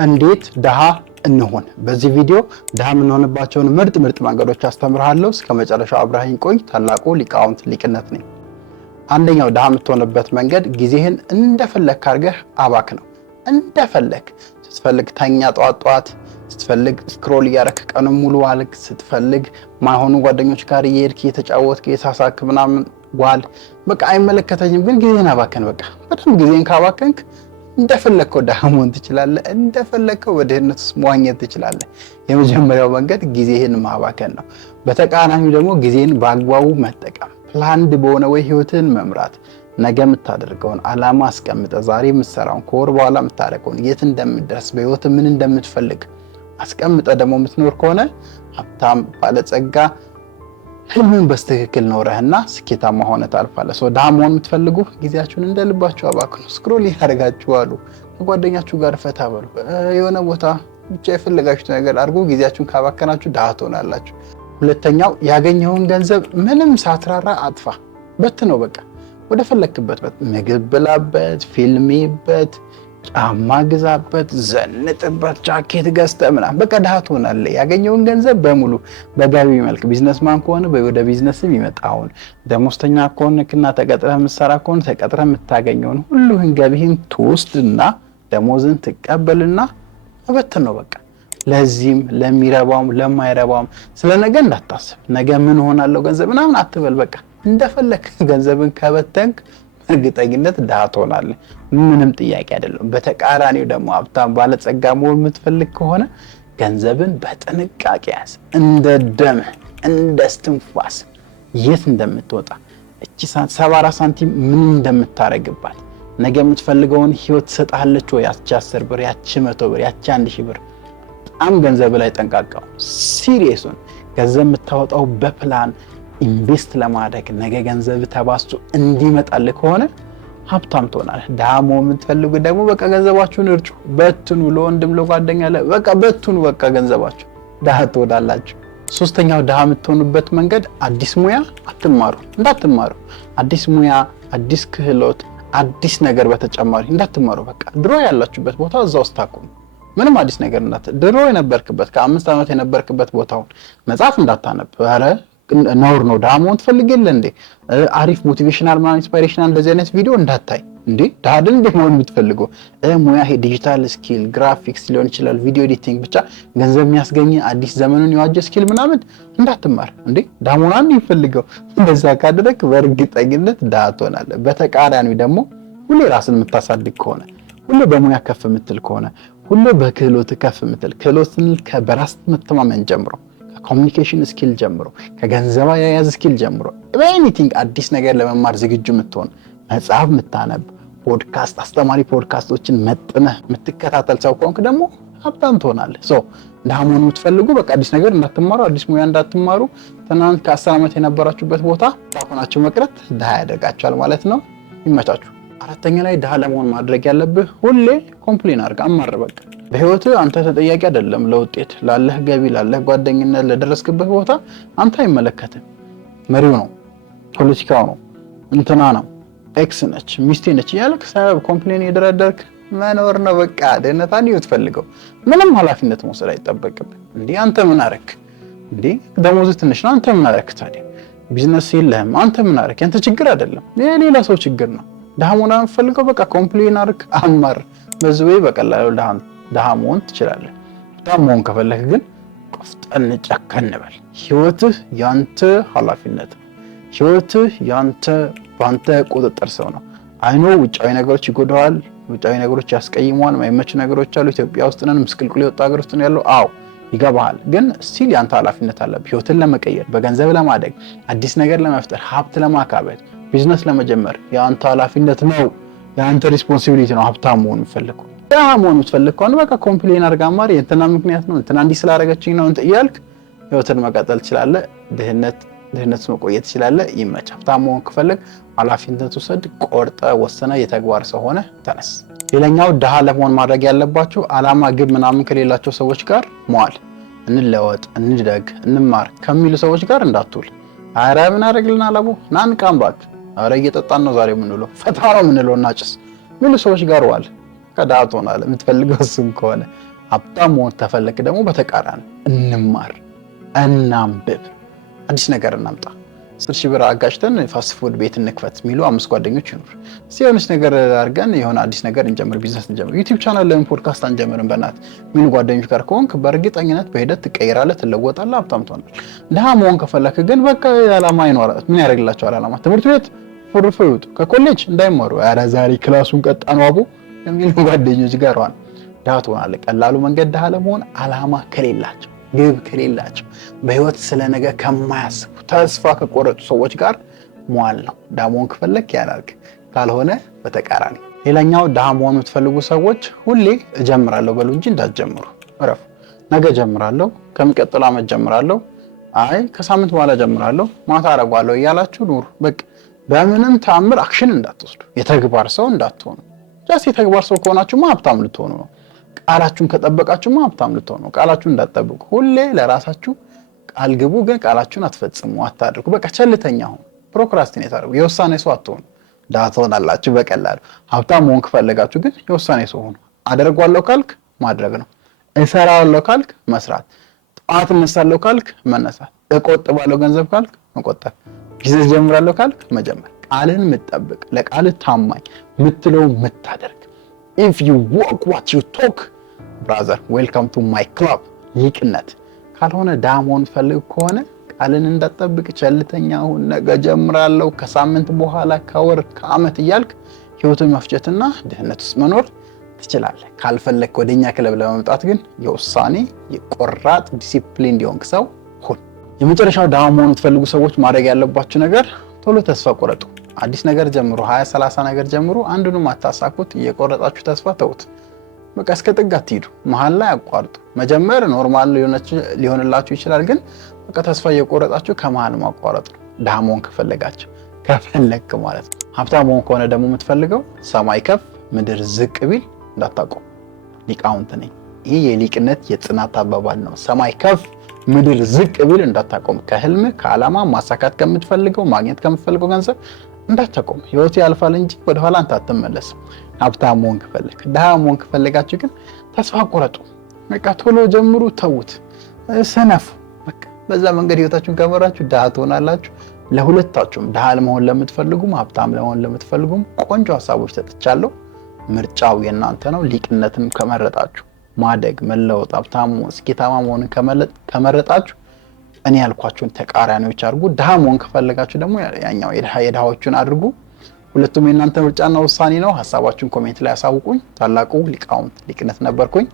እንዴት ድሃ እንሆን? በዚህ ቪዲዮ ድሃ የምንሆንባቸውን ምርጥ መንገዶች አስተምርሃለሁ። እስከ መጨረሻው አብረኸኝ ቆይ። ታላቁ ሊቃውንት ሊቅነት ነኝ። አንደኛው ድሃ የምትሆንበት መንገድ ጊዜህን እንደፈለክ አድርገህ አባክ ነው። እንደፈለክ ስትፈልግ ተኛ ጧት፣ ስትፈልግ ስክሮል እያደረክ ቀኑን ሙሉ ዋልክ፣ ስትፈልግ ማይሆኑ ጓደኞች ጋር እየሄድክ እየተጫወትክ እየሳሳክ ምናምን ዋል። በቃ አይመለከተኝም፣ ግን ጊዜህን አባከን። በቃ በጣም ጊዜህን ካባከንክ እንደፈለከው ድሃ መሆን ትችላለህ። እንደፈለከው በድህነት ውስጥ መዋኘት ትችላለህ። የመጀመሪያው መንገድ ጊዜህን ማባከን ነው። በተቃራኒው ደግሞ ጊዜህን በአግባቡ መጠቀም፣ ፕላንድ በሆነ ወይ ህይወትን መምራት። ነገ የምታደርገውን አላማ አስቀምጠ፣ ዛሬ የምትሰራውን፣ ከወር በኋላ የምታደርገውን፣ የት እንደምትደርስ፣ በህይወት ምን እንደምትፈልግ አስቀምጠ ደግሞ የምትኖር ከሆነ ሀብታም ባለጸጋ ህልምን በስትክክል ኖረህና ስኬታማ ሆነ ታልፋለህ። ድሃ መሆን የምትፈልጉ ጊዜያችሁን እንደልባችሁ አባክኑ። ስክሮል ያደርጋችሁ አሉ፣ ከጓደኛችሁ ጋር ፈታ በሉ፣ የሆነ ቦታ ብቻ የፈለጋችሁት ነገር አድርጎ ጊዜያችሁን ካባከናችሁ ድሃ ትሆናላችሁ። ሁለተኛው ያገኘውን ገንዘብ ምንም ሳትራራ አጥፋ፣ በትነው። በቃ ወደ ፈለክበት ምግብ ብላበት፣ ፊልሜበት፣ ጫማ ግዛበት፣ ዘንጥበት፣ ጃኬት ገዝተህ ምናምን በቃ ድሃ ትሆናለህ። ያገኘውን ገንዘብ በሙሉ በገቢ መልክ ቢዝነስማን ከሆነ ወደ ቢዝነስም ይመጣውን፣ ደሞዝተኛ ከሆነና ተቀጥረህ የምትሰራ ከሆነ ተቀጥረህ የምታገኘውን ሁሉህን ገቢህን ትወስድና ደሞዝን ትቀበልና መበተን ነው በቃ። ለዚህም ለሚረባውም ለማይረባውም ስለ ነገ እንዳታስብ። ነገ ምን ሆናለሁ ገንዘብ ምናምን አትበል። በቃ እንደፈለክ ገንዘብን ከበተንክ እርግጠኝነት ድሃ ትሆናለህ። ምንም ጥያቄ አይደለም። በተቃራኒው ደግሞ ሀብታም ባለጸጋ መሆን የምትፈልግ ከሆነ ገንዘብን በጥንቃቄ ያዝ። እንደ ደምህ እንደ እስትንፋስ የት እንደምትወጣ እቺ 74 ሳንቲም ምን እንደምታረግባት፣ ነገ የምትፈልገውን ህይወት ትሰጣለች ወይ? ያቺ 10 ብር፣ ያቺ 100 ብር፣ ያቺ 1000 ብር። በጣም ገንዘብ ላይ ጠንቃቃው። ሲሪየሱን ገንዘብ የምታወጣው በፕላን ኢንቨስት ለማድረግ ነገ ገንዘብ ተባስቶ እንዲመጣልህ ከሆነ ሀብታም ትሆናለህ። ድሃ መሆን የምትፈልጉ ደግሞ በቃ ገንዘባችሁን እርጩ፣ በትኑ። ለወንድም ለጓደኛ በቃ በትኑ። በቃ ገንዘባችሁ ድሃ ትሆናላችሁ። ሶስተኛው ድሃ የምትሆኑበት መንገድ አዲስ ሙያ እንዳትማሩ። አዲስ ሙያ፣ አዲስ ክህሎት፣ አዲስ ነገር በተጨማሪ እንዳትማሩ። በቃ ድሮ ያላችሁበት ቦታ እዛ ውስጥ ታቁሙ። ምንም አዲስ ነገር ድሮ የነበርክበት ከ5 ዓመት የነበርክበት ቦታውን መጽሐፍ እንዳታነብ። ኧረ ነውር ነው። ድሃ መሆን ትፈልጋለህ እንዴ? አሪፍ ሞቲቬሽናል ምናምን ኢንስፓይሬሽናል እንደዚህ አይነት ቪዲዮ እንዳታይ እንዴ? ድሃ አይደል እንዴ መሆን የምትፈልገው? ሙያ ዲጂታል ስኪል፣ ግራፊክስ ሊሆን ይችላል፣ ቪዲዮ ኤዲቲንግ፣ ብቻ ገንዘብ የሚያስገኝ አዲስ ዘመኑን የዋጀ ስኪል ምናምን እንዳትማር እንዴ? ድሃ መሆን አንድ ይፈልገው። እንደዛ ካደረክ በእርግጠኝነት ድሃ ትሆናለህ። በተቃራኒው ደግሞ ሁሌ ራስን የምታሳድግ ከሆነ፣ ሁሌ በሙያ ከፍ የምትል ከሆነ፣ ሁሌ በክህሎት ከፍ የምትል ክህሎትን በራስ መተማመን ጀምሮ፣ ኮሚኒኬሽን ስኪል ጀምሮ፣ ከገንዘብ አያያዝ ስኪል ጀምሮ ኤኒቲንግ አዲስ ነገር ለመማር ዝግጁ የምትሆን፣ መጽሐፍ የምታነብ፣ ፖድካስት አስተማሪ ፖድካስቶችን መጥነህ የምትከታተል ሰው ከሆንክ ደግሞ ሀብታም ትሆናለህ። ድሃ መሆን የምትፈልጉ በቃ አዲስ ነገር እንዳትማሩ፣ አዲስ ሙያ እንዳትማሩ፣ ትናንት ከ10 ዓመት የነበራችሁበት ቦታ ሆናችሁ መቅረት ድሃ ያደርጋችኋል ማለት ነው። ይመቻችሁ። አራተኛ ላይ ድሃ ለመሆን ማድረግ ያለብህ ሁሌ ኮምፕሌን አድርግ፣ አማር። በቃ በህይወትህ አንተ ተጠያቂ አይደለም ለውጤት፣ ላለህ ገቢ፣ ላለህ ጓደኝነት፣ ለደረስክበት ቦታ አንተ አይመለከትም። መሪው ነው፣ ፖለቲካው ነው፣ እንትና ነው፣ ኤክስ ነች፣ ሚስቴ ነች እያልክ ሰበብ ኮምፕሌን የደረደርክ መኖር ነው በቃ። ድህነት አንድ ይወትፈልገው ምንም ኃላፊነት መውሰድ አይጠበቅብህ። እንዴ አንተ ምን አረክ? እንዴ ደሞዝ ትንሽ ነው፣ አንተ ምን አረክ? ታዲያ ቢዝነስ የለህም፣ አንተ ምን አረክ? ያንተ ችግር አይደለም፣ የሌላ ሰው ችግር ነው። ድሃ መሆን የምትፈልገው በቃ ኮምፕሌን አድርግ፣ አማር። በዚህ ወይ በቀላሉ ድሃ መሆን ትችላለህ። ድሃ መሆን ከፈለክ ግን ቆፍጠን ጨከን በል። ህይወትህ ያንተ ኃላፊነት ነው። ህይወትህ በአንተ ቁጥጥር ስር ነው። አይኖ ውጫዊ ነገሮች ይጎዳዋል፣ ውጫዊ ነገሮች ያስቀይመዋል፣ የማይመቹ ነገሮች አሉ። ኢትዮጵያ ውስጥ ነን፣ ምስቅልቅል የወጣ ሀገር ውስጥ ነው ያለው። አዎ ይገባሃል። ግን ስቲል ያንተ ኃላፊነት አለብህ። ህይወትን ለመቀየር፣ በገንዘብ ለማደግ፣ አዲስ ነገር ለመፍጠር፣ ሀብት ለማካበት፣ ቢዝነስ ለመጀመር የአንተ ኃላፊነት ነው፣ የአንተ ሪስፖንሲቢሊቲ ነው። ሀብታም መሆን የምትፈልገው ድሃ መሆን የምትፈልግ ከሆነ በቃ ኮምፕሌን አድርግ፣ አማር። የእንትና ምክንያት ነው፣ እንትና እንዲህ ስላደረገችኝ ነው እያልክ ህይወትን መቀጠል ትችላለህ። ድህነት መቆየት ትችላለህ። ይመች። ሀብታም መሆን ከፈለግ ኃላፊነት ውሰድ፣ ቆርጠ ወሰነ፣ የተግባር ሰው ሆነ ተነስ። ሌላኛው ድሃ ለመሆን ማድረግ ያለባችሁ አላማ፣ ግብ ምናምን ከሌላቸው ሰዎች ጋር መዋል። እንለወጥ፣ እንደግ፣ እንማር ከሚሉ ሰዎች ጋር እንዳትውል። አረ ምን አደረግልናል አቦ ናንቃም ባክ፣ አረ እየጠጣን ነው ዛሬ የምንውለው፣ ፈታ ነው የምንለው፣ እናጭስ ሚሉ ሰዎች ጋር ዋል። ከድሃ ትሆናለህ የምትፈልገው እሱን ከሆነ። ሀብታም መሆን ተፈለክ ደግሞ በተቃራኒ እንማር፣ እናንብብ፣ አዲስ ነገር እናምጣ። 10 ሺህ ብር አጋጭተን ፋስት ፉድ ቤት እንክፈት የሚሉ 5 ጓደኞች ይኖር። ሲሆንስ ነገር አድርገን የሆነ አዲስ ነገር እንጀምር፣ ቢዝነስ እንጀምር፣ ዩቲዩብ ቻናል ለምን ፖድካስት አንጀምርም በእናት የሚሉ ጓደኞች ጋር ከሆንክ በእርግጠኝነት በሂደት ትቀይራለህ፣ ትለወጣለህ፣ ሀብታም ትሆናለህ። ድሃ መሆን ከፈለክ ግን በቃ ዓላማ ይኖራል። ምን ያደርግላቸዋል ዓላማ? ትምህርት ቤት ፎርፎ ይወጡ፣ ከኮሌጅ እንዳይማሩ፣ ኧረ ዛሬ ክላሱን ቀጣ ነው አቦ የሚሉ ጓደኞች ጋር ሆነ ድሃ ትሆናለህ። ቀላሉ መንገድ ድሃ ለመሆን ዓላማ ከሌላቸው፣ ግብ ከሌላቸው፣ በህይወት ስለ ነገ ከማያስቡ ተስፋ ከቆረጡ ሰዎች ጋር መዋል ነው። ድሃ መሆን ከፈለክ ያላልክ፣ ካልሆነ በተቃራኒ። ሌላኛው ድሃ መሆን የምትፈልጉ ሰዎች ሁሌ እጀምራለሁ በሉ እንጂ እንዳትጀምሩ። እረፉ። ነገ ጀምራለሁ፣ ከሚቀጥለው ዓመት ጀምራለሁ፣ አይ ከሳምንት በኋላ ጀምራለሁ፣ ማታ አደርገዋለሁ እያላችሁ ኑሩ። በቃ በምንም ተአምር አክሽን እንዳትወስዱ፣ የተግባር ሰው እንዳትሆኑ። ጃስ የተግባር ሰው ከሆናችሁማ ሀብታም ልትሆኑ ነው። ቃላችሁን ከጠበቃችሁማ ሀብታም ልትሆኑ ነው። ቃላችሁን እንዳትጠብቁ፣ ሁሌ ለራሳችሁ ቃል ግቡ፣ ግን ቃላችሁን አትፈጽሙ፣ አታድርጉ። በቃ ቸልተኛ ሁኑ፣ ፕሮክራስቲኔት አድርጉ፣ የውሳኔ ሰው አትሆኑ። ድሃ ትሆናላችሁ በቀላሉ። ሀብታም መሆን ከፈለጋችሁ ግን የውሳኔ ሰው ሁኑ። አደርጓለሁ ካልክ ማድረግ ነው። እሰራለሁ ካልክ መስራት፣ ጠዋት እነሳለሁ ካልክ መነሳት፣ እቆጥባለሁ ገንዘብ ካልክ መቆጠብ፣ ቢዝነስ ጀምራለሁ ካልክ መጀመር። ቃልን የምትጠብቅ፣ ለቃልህ ታማኝ፣ የምትለው የምታደርግ። if you walk what you talk brother welcome to my club ሊቅነት። ካልሆነ ድሃ መሆን ፈልግ ከሆነ ቃልን እንዳትጠብቅ፣ ቸልተኛ ሁን። ነገ ጀምራለሁ፣ ከሳምንት በኋላ፣ ከወር፣ ከዓመት እያልክ ህይወትን መፍጀትና ድህነት ውስጥ መኖር ትችላለህ። ካልፈለክ ወደኛ ክለብ ለመምጣት ግን የውሳኔ የቆራጥ ዲሲፕሊን እንዲሆንክ ሰው ሁን። የመጨረሻው ድሃ መሆን የምትፈልጉ ሰዎች ማድረግ ያለባችሁ ነገር ቶሎ ተስፋ ቆረጡ። አዲስ ነገር ጀምሩ፣ 20-30 ነገር ጀምሩ። አንዱንም አታሳኩት። እየቆረጣችሁ ተስፋ ተውት። በቃ እስከ ጥግ አትሂዱ፣ መሀል ላይ አቋርጡ። መጀመር ኖርማል ሊሆንላችሁ ይችላል፣ ግን በቃ ተስፋ እየቆረጣችሁ ከመሀል ማቋረጥ ነው። ድሃ መሆን ከፈለጋችሁ ከፈለክ ማለት ነው። ሀብታም መሆን ከሆነ ደግሞ የምትፈልገው ሰማይ ከፍ ምድር ዝቅ ቢል እንዳታቆም። ሊቃውንት ነኝ። ይህ የሊቅነት የጽናት አባባል ነው። ሰማይ ከፍ ምድር ዝቅ ቢል እንዳታቆም። ከህልም ከዓላማ ማሳካት ከምትፈልገው ማግኘት ከምትፈልገው ገንዘብ እንዳታቆም። ህይወቱ ያልፋል እንጂ ወደኋላ አንተ አትመለስም። ሀብታም መሆን ከፈለክ። ድሃ መሆን ከፈለጋችሁ ግን ተስፋ ቆረጡ። በቃ ቶሎ ጀምሩ፣ ተውት፣ ሰነፉ። በቃ በዛ መንገድ ህይወታችሁን ከመራችሁ ድሃ ትሆናላችሁ። ለሁለታችሁም ድሃ ለመሆን ለምትፈልጉም ሀብታም ለመሆን ለምትፈልጉም ቆንጆ ሀሳቦች ሰጥቻለሁ። ምርጫው የእናንተ ነው። ሊቅነትን ከመረጣችሁ፣ ማደግ፣ መለወጥ፣ ሀብታም ስኬታማ መሆንን ከመረጣችሁ እኔ ያልኳችሁን ተቃራኒዎች አድርጉ። ድሃ መሆን ከፈለጋችሁ ደግሞ ያኛው የድሃዎቹን አድርጉ። ሁለቱም የእናንተ ምርጫና ውሳኔ ነው። ሀሳባችሁን ኮሜንት ላይ አሳውቁኝ። ታላቁ ሊቃውንት ሊቅነት ነበርኩኝ።